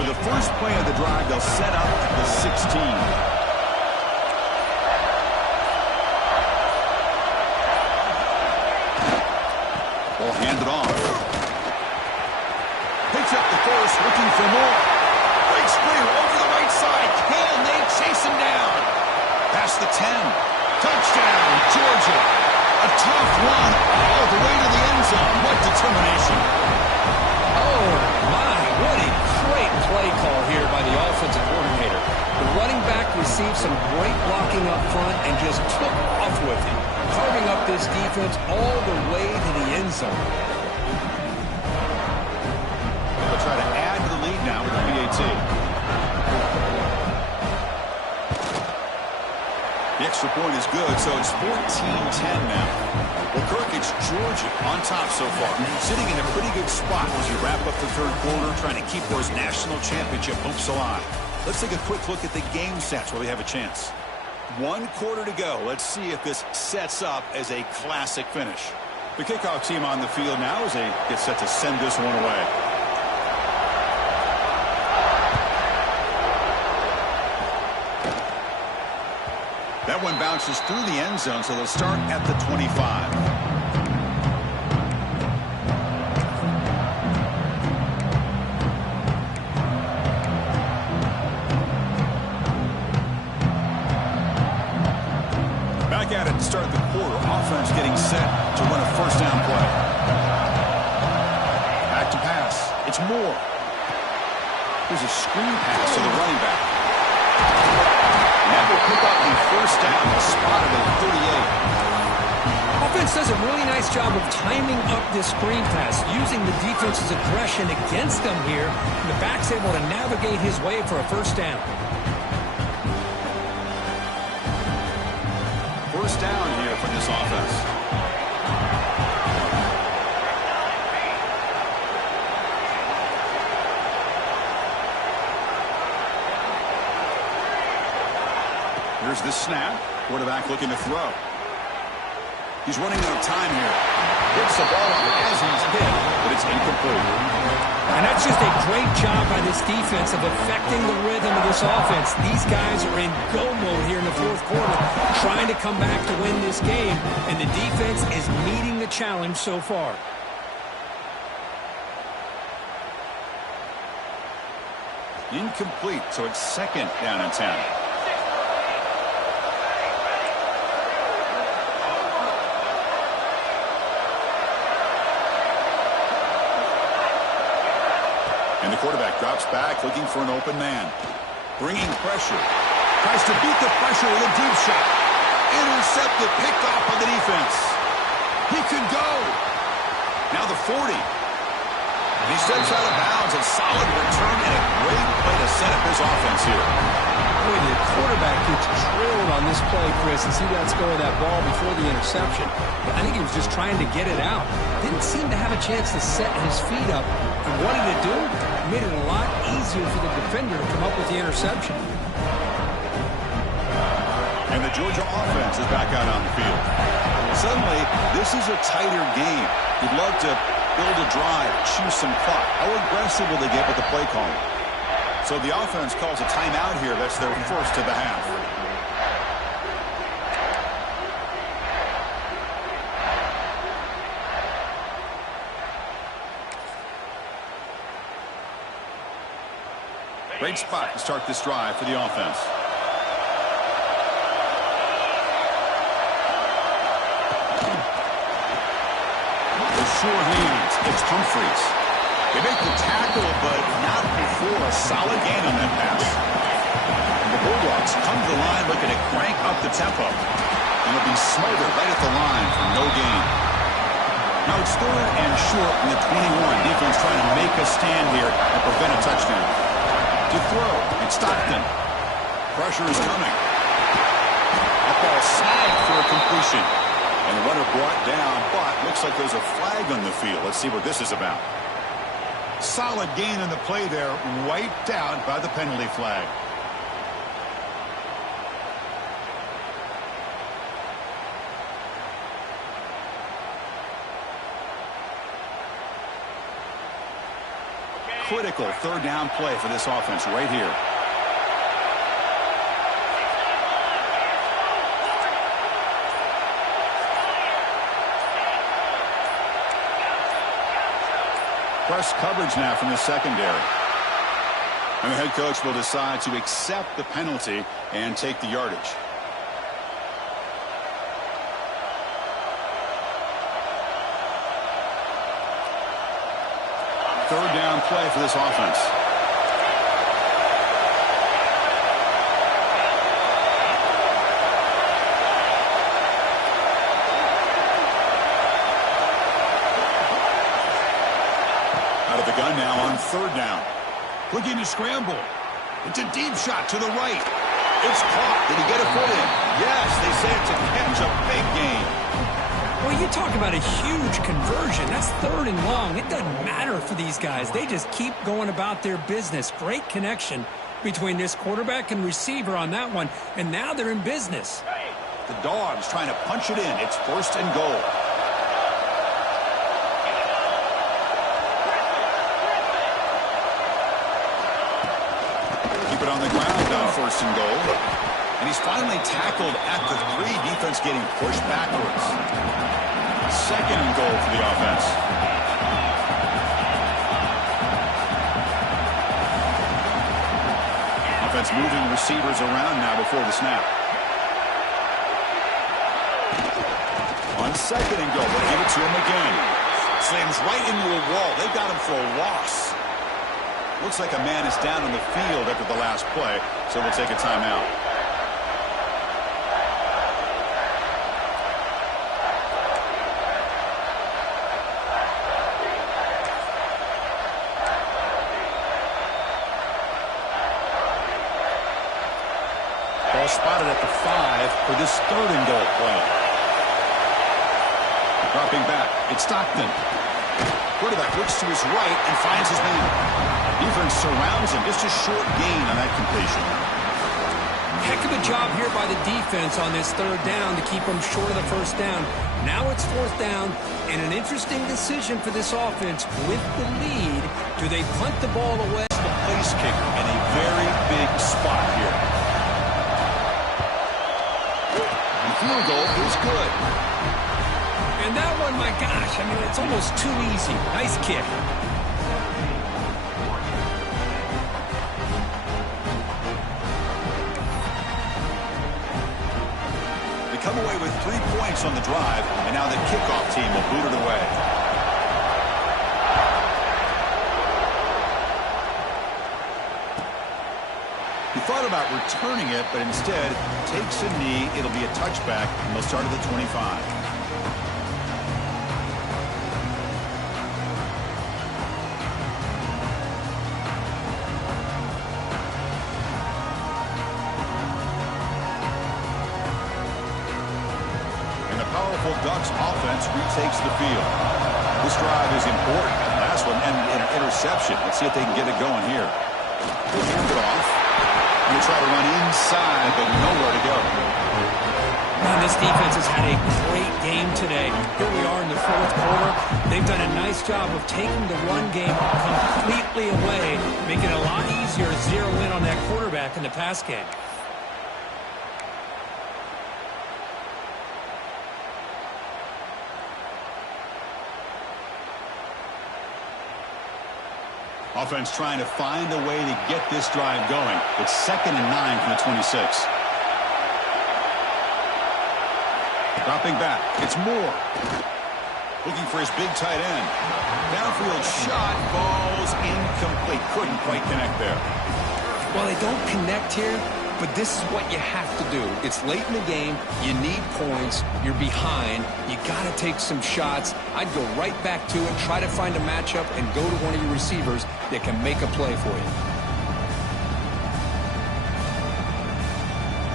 For the first play of the drive, they'll set up the 16. off. Picks up the first, looking for more. Breaks clear over the right side. Can they chase him down? Past the 10. Touchdown, Georgia. A tough one all the way to the end zone. What determination. Oh, my. What a great play call here by the offensive coordinator. The running back received some great blocking up front and just took off with it, carving up this defense all the way to the end zone. They'll try to add to the lead now with the PAT. The extra point is good, so it's 14-10 now. Well, Kirk, it's Georgia on top so far, sitting in a pretty good spot as you wrap up the third quarter, trying to keep those national championship hopes alive. Let's take a quick look at the game stats while we have a chance. 1 quarter to go. Let's see if this sets up as a classic finish. The kickoff team on the field now as they get set to send this one away. That one bounces through the end zone, so they'll start at the 25. Back at it to start the quarter. Offense getting set to run a first down play. Back to pass. It's Moore. Here's a screen pass to the running back. That will pick up the first down, spotted at 38. Offense does a really nice job of timing up this screen pass, using the defense's aggression against them here, and the back's able to navigate his way for a first down. First down here from this offense. Here's the snap. Quarterback looking to throw. He's running out of time here. Hits the ball on it as he's hit, but it's incomplete. And that's just a great job by this defense of affecting the rhythm of this offense. These guys are in go mode here in the fourth quarter, trying to come back to win this game, and the defense is meeting the challenge so far. Incomplete, so it's second down and 10. And the quarterback drops back, looking for an open man. Bringing pressure. Tries to beat the pressure with a deep shot. Intercepted, picked off by the defense. He could go. Now the 40. And he steps out of bounds. A solid return and a great play to set up his offense here. Boy, the quarterback gets drilled on this play, Chris, and see that's going that ball before the interception. But I think he was just trying to get it out. Didn't seem to have a chance to set his feet up. And what did it do? Made it a lot easier for the defender to come up with the interception. And the Georgia offense is back out on the field. Suddenly, this is a tighter game. You'd love to build a drive, choose some clock. How aggressive will they get with the play calling? So the offense calls a timeout here. That's their first of the half. Great spot to start this drive for the offense. The sure hands. It's Humphreys. They make the tackle, but not before a solid gain on that pass. And the Bulldogs come to the line looking to crank up the tempo. And it'll be smothered right at the line for no gain. Now it's third and short from the 21. Defense trying to make a stand here and prevent a touchdown. To throw, it's Stockton. Pressure is coming. That ball snagged for a completion. And the runner brought down, but looks like there's a flag on the field. Let's see what this is about. Solid gain in the play there, wiped out by the penalty flag. Critical third down play for this offense right here. press coverage now from the secondary. And the head coach will decide to accept the penalty and take the yardage. Third down play for this offense. Out of the gun now on third down. Looking to scramble. It's a deep shot to the right. It's caught. Did he get a foot in? Yes, they say it's a catch, a big gain. Well, you talk about a huge conversion. That's third and long. It doesn't matter for these guys. They just keep going about their business. Great connection between this quarterback and receiver on that one, and now they're in business. The Dogs trying to punch it in. It's first and goal. Keep it on the ground on first and goal. And he's finally tackled at the 3. Defense getting pushed backwards. Second and goal for the offense. Offense moving receivers around now before the snap. On second and goal, they'll give it to him again. Slams right into a wall. They got him for a loss. Looks like a man is down on the field after the last play, so we'll take a timeout. Ball spotted at the 5 for this third and goal play. Dropping back, it's Stockton. Quarterback looks to his right and finds his man. Defense surrounds him. Just a short gain on that completion. Heck of a job here by the defense on this third down to keep them short of the first down. Now it's fourth down, and an interesting decision for this offense with the lead. Do they punt the ball away? The place kicker in a very big spot here. And field goal is good. And that one, my gosh, I mean, it's almost too easy. Nice kick. They come away with 3 points on the drive, and now the kickoff team will boot it away. He thought about returning it, but instead takes a knee. It'll be a touchback, and they'll start at the 25. Ducks offense retakes the field. This drive is important. Last one and an interception. Let's see if they can get it going here. They hand it off. And they try to run inside, but nowhere to go. Man, this defense has had a great game today. Here we are in the fourth quarter. They've done a nice job of taking the run game completely away, making it a lot easier to zero in on that quarterback in the pass game. Offense trying to find a way to get this drive going. It's 2nd and 9 from the 26. Dropping back. It's Moore. Looking for his big tight end. Downfield shot. Ball's incomplete. Couldn't quite connect there. Well, they don't connect here, but this is what you have to do. It's late in the game. You need points. You're behind. You got to take some shots. I'd go right back to it, try to find a matchup, and go to one of your receivers that can make a play for you.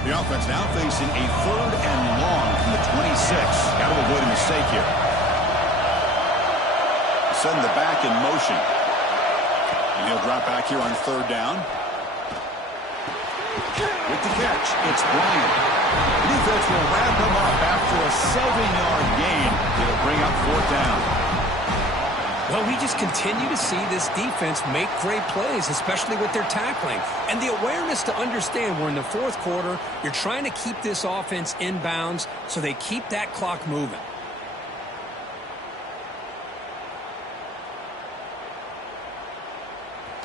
The offense now facing a third and long from the 26. Got to avoid a mistake here. Send the back in motion. And he'll drop back here on third down. With the catch, it's Bryant. The defense will wrap him up after a 7-yard gain. It'll bring up fourth down. Well, we just continue to see this defense make great plays, especially with their tackling. And the awareness to understand we're in the fourth quarter, you're trying to keep this offense in bounds so they keep that clock moving.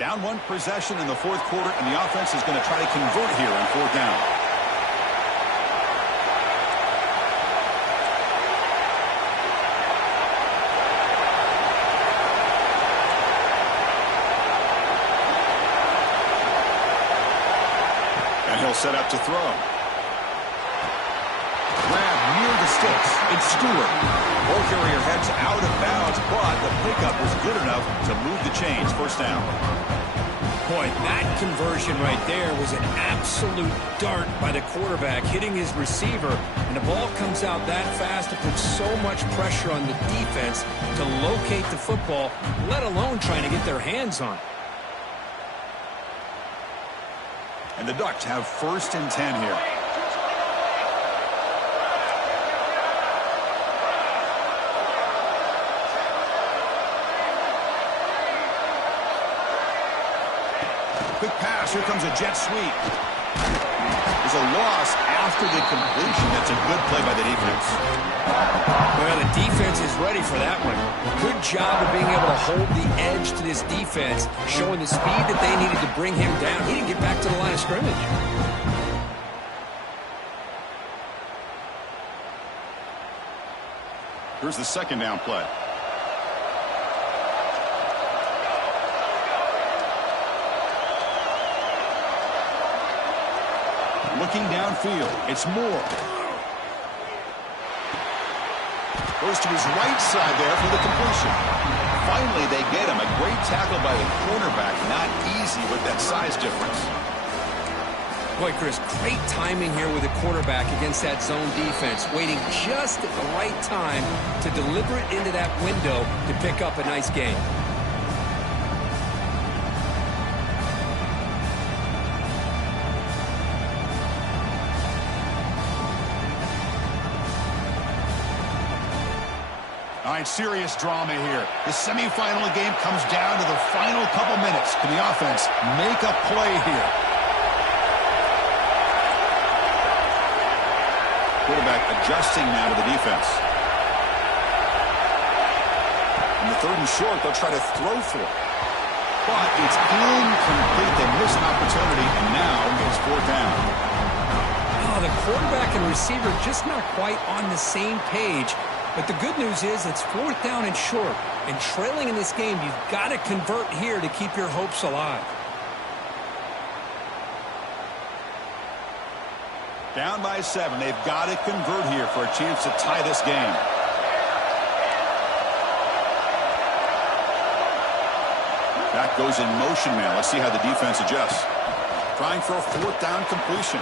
Down one possession in the fourth quarter, and the offense is going to try to convert here on fourth down. And he'll set up to throw. Grab near the sticks. It's Stewart. Ball carrier heads out of bounds, but the pickup was good enough to move the chains. First down. Boy, that conversion right there was an absolute dart by the quarterback, hitting his receiver, and the ball comes out that fast. It puts so much pressure on the defense to locate the football, let alone trying to get their hands on it. And the Ducks have 1st and 10 here. Quick pass. Here comes a jet sweep. There's a loss after the completion. That's a good play by the defense. Well, the defense is ready for that one. Good job of being able to hold the edge to this defense, showing the speed that they needed to bring him down. He didn't get back to the line of scrimmage. Here's the 2nd down play. Looking downfield, it's Moore. Goes to his right side there for the completion. Finally, they get him. A great tackle by the cornerback. Not easy with that size difference. Boy, Chris, great timing here with the quarterback against that zone defense, waiting just at the right time to deliver it into that window to pick up a nice gain. All right, serious drama here. The semifinal game comes down to the final couple minutes. Can the offense make a play here? Quarterback adjusting now to the defense. In the 3rd and short, they'll try to throw for it. But it's incomplete. They miss an opportunity, and now it's 4th down. Oh, the quarterback and receiver just not quite on the same page. But the good news is it's 4th down and short. And trailing in this game, you've got to convert here to keep your hopes alive. Down by 7. They've got to convert here for a chance to tie this game. That goes in motion now. Let's see how the defense adjusts. Trying for a 4th down completion.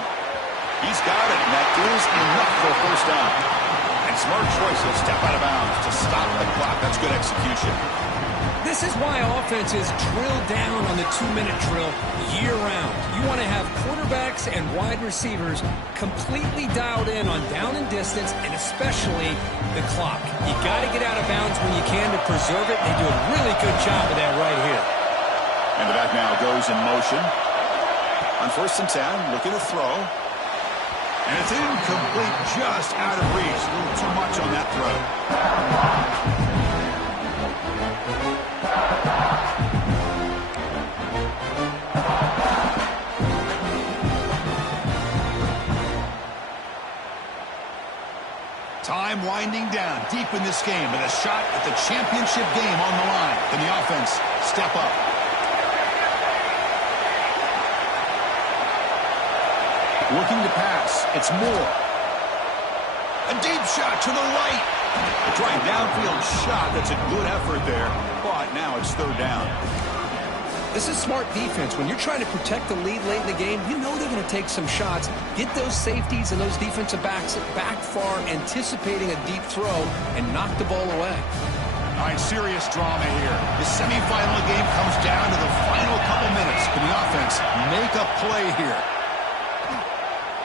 He's got it, and that is enough for a 1st down. And smart choice. He'll step out of bounds to stop the clock. That's good execution. This is why offenses drill down on the 2-minute drill year-round. You want to have quarterbacks and wide receivers completely dialed in on down and distance, and especially the clock. You got to get out of bounds when you can to preserve it. They do a really good job of that right here. And the back now goes in motion. On 1st and 10, looking to throw. And it's incomplete, just out of reach. A little too much on that throw. Time winding down deep in this game, and a shot at the championship game on the line. Can the offense step up? Looking to pass. It's Moore. A deep shot to the right. A drive downfield shot. That's a good effort there. But now it's 3rd down. This is smart defense. When you're trying to protect the lead late in the game, you know they're going to take some shots. Get those safeties and those defensive backs back far, anticipating a deep throw, and knock the ball away. All right, serious drama here. The semifinal game comes down to the final couple minutes. Can the offense make a play here?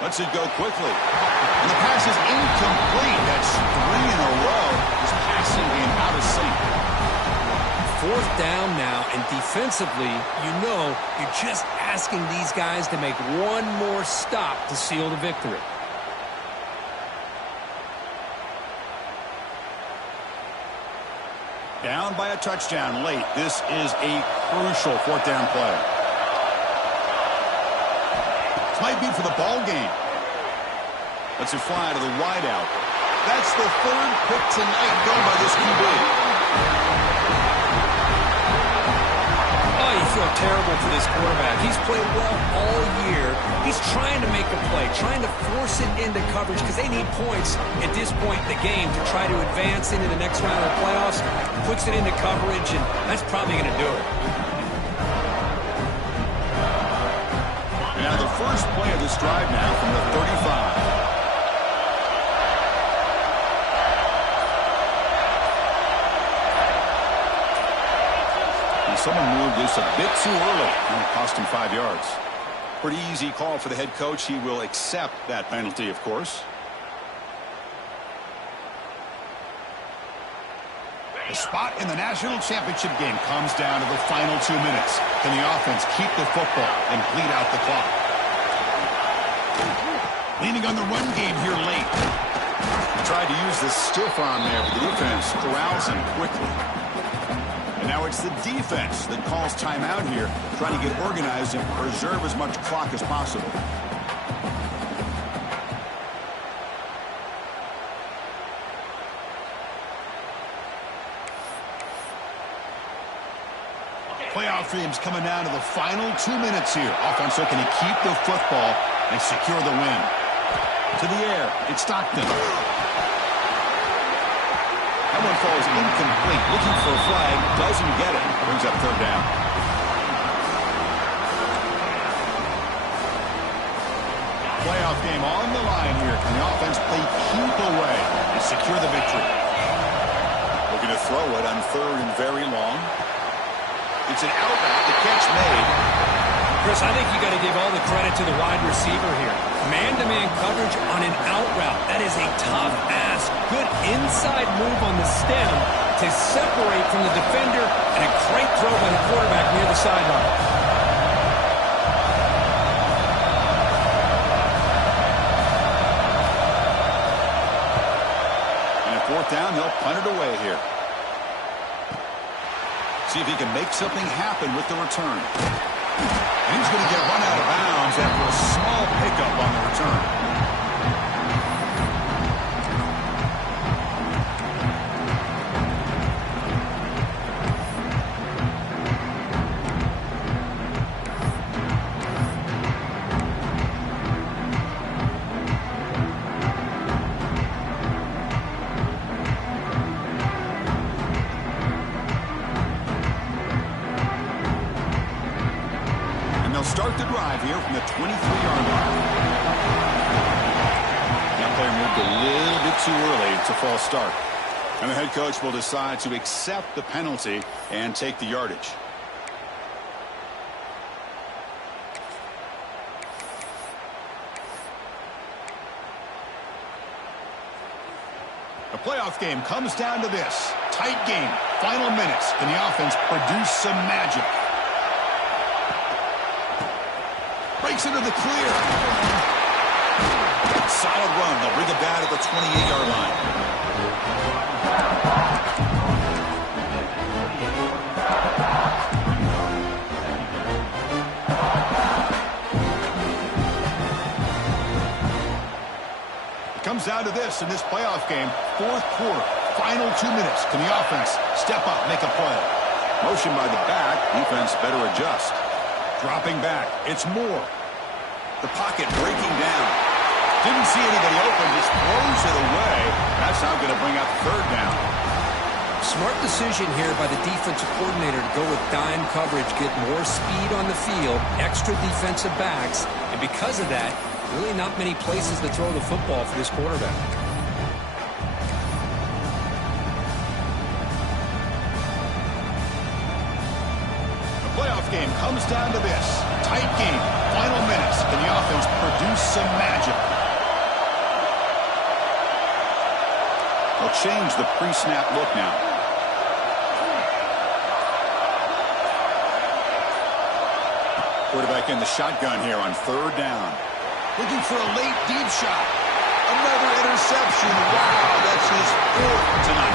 Lets it go quickly. And the pass is incomplete. That's 3 in a row. His passing game out of sync. 4th down now, and defensively, you know you're just asking these guys to make one more stop to seal the victory. Down by a touchdown late. This is a Crucial fourth down play. This might be for the ball game. Lets it fly to the wideout. That's the third pick tonight thrown by this QB. Oh, you feel terrible for this quarterback. He's played well all year. He's trying to make a play, trying to force it into coverage because they need points at this point in the game to try to advance into the next round of the playoffs. Puts it into coverage, and that's probably going to do it. Now the first play of this drive now from the 35. Someone moved this a bit too early, and it cost him 5 yards. Pretty easy call for the head coach. He will accept that penalty, of course. The spot in the national championship game comes down to the final 2 minutes. Can the offense keep the football and bleed out the clock? Leaning on the run game here late. He tried to use the stiff arm there, but the defense corrals him quickly. And now it's the defense that calls timeout here, trying to get organized and preserve as much clock as possible. Playoff dreams coming down to the final 2 minutes here. Offense looking to keep the football and secure the win. To the air, it's Stockton. That one falls incomplete. Looking for a flag. Doesn't get it. Brings up third down. Playoff game on the line here. Can the offense play keep away and secure the victory? Looking to throw it on third and very long. It's an out route. The catch made. Chris, I think you got to give all the credit to the wide receiver here. Man-to-man coverage on an out route. That is a tough ask. Good inside move on the stem to separate from the defender, and a great throw by the quarterback near the sideline. And at fourth down, he'll punt it away here. See if he can make something happen with the return. And he's going to get run out of bounds after a small pickup on the return. Start the drive here from the 23-yard line. That player moved a little bit too early to false start. And the head coach will decide to accept the penalty and take the yardage. The playoff game comes down to this. Tight game. Final minutes. Can the offense produce some magic? Breaks into the clear. Solid run. They'll bring it down at the 28-yard line. It comes down to this in this playoff game. Fourth quarter. Final 2 minutes. Can the offense step up, make a play? Motion by the back. Defense better adjust. Dropping back. It's Moore. The pocket breaking down. Didn't see anybody open. Just throws it away. That's now going to bring up third down. Smart decision here by the defensive coordinator to go with dime coverage, get more speed on the field, extra defensive backs, and because of that, really not many places to throw the football for this quarterback. Game comes down to this. Tight game. Final minutes. Can the offense produce some magic? They'll change the pre-snap look now. Quarterback in the shotgun here on third down. Looking for a late deep shot. Another interception. Wow, that's his fourth tonight.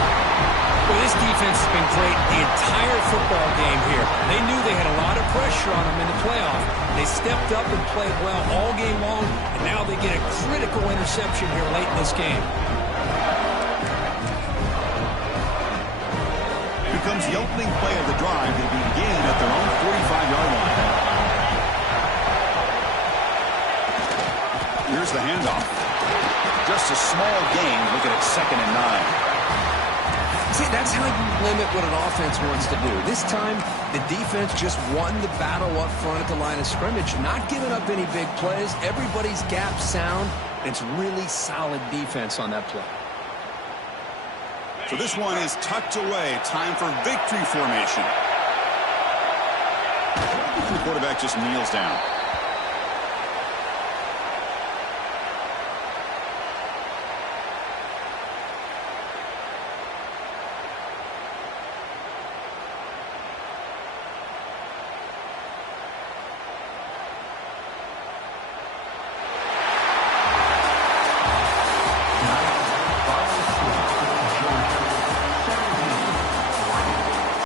Well, this defense has been great the entire football game here. They knew they had a lot of pressure on them in the playoff. They stepped up and played well all game long, and now they get a critical interception here late in this game. Here comes the opening play of the drive. They begin at their own 45-yard line. Here's the handoff. Just a small gain. Looking at 2nd and 9. See, that's how you limit what an offense wants to do. This time, the defense just won the battle up front at the line of scrimmage, not giving up any big plays. Everybody's gap sound. It's really solid defense on that play. So this one is tucked away. Time for victory formation. And the quarterback just kneels down.